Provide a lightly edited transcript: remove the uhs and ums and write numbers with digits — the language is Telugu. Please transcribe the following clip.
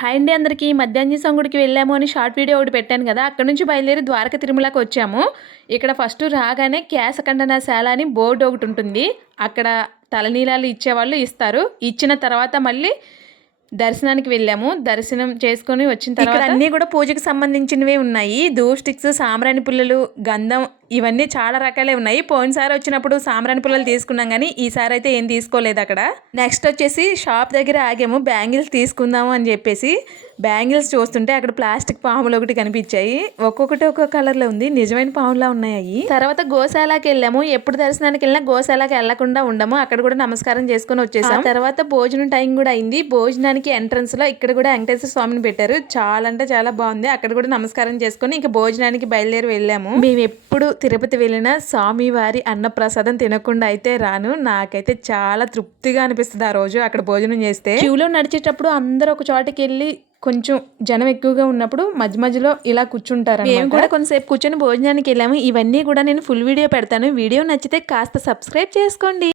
హాయ్ అండి అందరికీ. మధ్యాహ్నం గుడికి వెళ్ళాము అని షార్ట్ వీడియో ఒకటి పెట్టాను కదా. అక్కడ నుంచి బయలుదేరి ద్వారక తిరుమలకి వచ్చాము. ఇక్కడ ఫస్ట్ రాగానే కేశఖండనశాల అని బోర్డు ఒకటి ఉంటుంది. అక్కడ తలనీలాలు ఇచ్చేవాళ్ళు ఇస్తారు. ఇచ్చిన తర్వాత మళ్ళీ దర్శనానికి వెళ్ళాము. దర్శనం చేసుకొని వచ్చిన తర్వాత అన్నీ కూడా పూజకి సంబంధించినవే ఉన్నాయి. ధూప్ స్టిక్స్, సాంబ్రాణి పుల్లలు, గంధం ఇవన్నీ చాలా రకాలే ఉన్నాయి. పోయినసారి వచ్చినప్పుడు సాంబ్రాణి పుల్లలు తీసుకున్నాం కానీ ఈసారి అయితే ఏం తీసుకోలేదు అక్కడ. నెక్స్ట్ వచ్చేసి షాప్ దగ్గర ఆగాము బ్యాంగిల్స్ తీసుకుందాము అని చెప్పేసి. బ్యాంగిల్స్ చూస్తుంటే అక్కడ ప్లాస్టిక్ పాములు ఒకటి కనిపించాయి. ఒక్కొక్కటి ఒక్కొక్క కలర్లో ఉంది. నిజమైన పాములా ఉన్నాయి. తర్వాత గోశాలకి వెళ్ళాము. ఎప్పుడు దర్శనానికి వెళ్ళినా గోశాలకి వెళ్లకుండా ఉండము. అక్కడ కూడా నమస్కారం చేసుకుని వచ్చేసాం. తర్వాత భోజనం టైం కూడా అయింది. భోజనానికి ఎంట్రన్స్ లో ఇక్కడ కూడా వెంకటేశ్వర స్వామిని పెట్టారు. చాలా అంటే చాలా బాగుంది. అక్కడ కూడా నమస్కారం చేసుకుని ఇంకా భోజనానికి బయలుదేరి వెళ్ళాము. మేము ఎప్పుడు తిరుపతి వెళ్ళినా స్వామివారి అన్నప్రసాదం తినకుండా అయితే రాను. నాకైతే చాలా తృప్తిగా అనిపిస్తుంది ఆ రోజు అక్కడ భోజనం చేస్తే. క్యూలో నడిచేటప్పుడు అందరూ ఒక చోటకి వెళ్ళి కొంచెం జనం ఎక్కువగా ఉన్నప్పుడు మధ్య మధ్యలో ఇలా కూర్చుంటారు. మేము కూడా కొంతసేపు కూర్చొని భోజనానికి వెళ్ళాము. ఇవన్నీ కూడా నేను ఫుల్ వీడియో పెడతాను. వీడియో నచ్చితే కాస్త సబ్స్క్రైబ్ చేసుకోండి.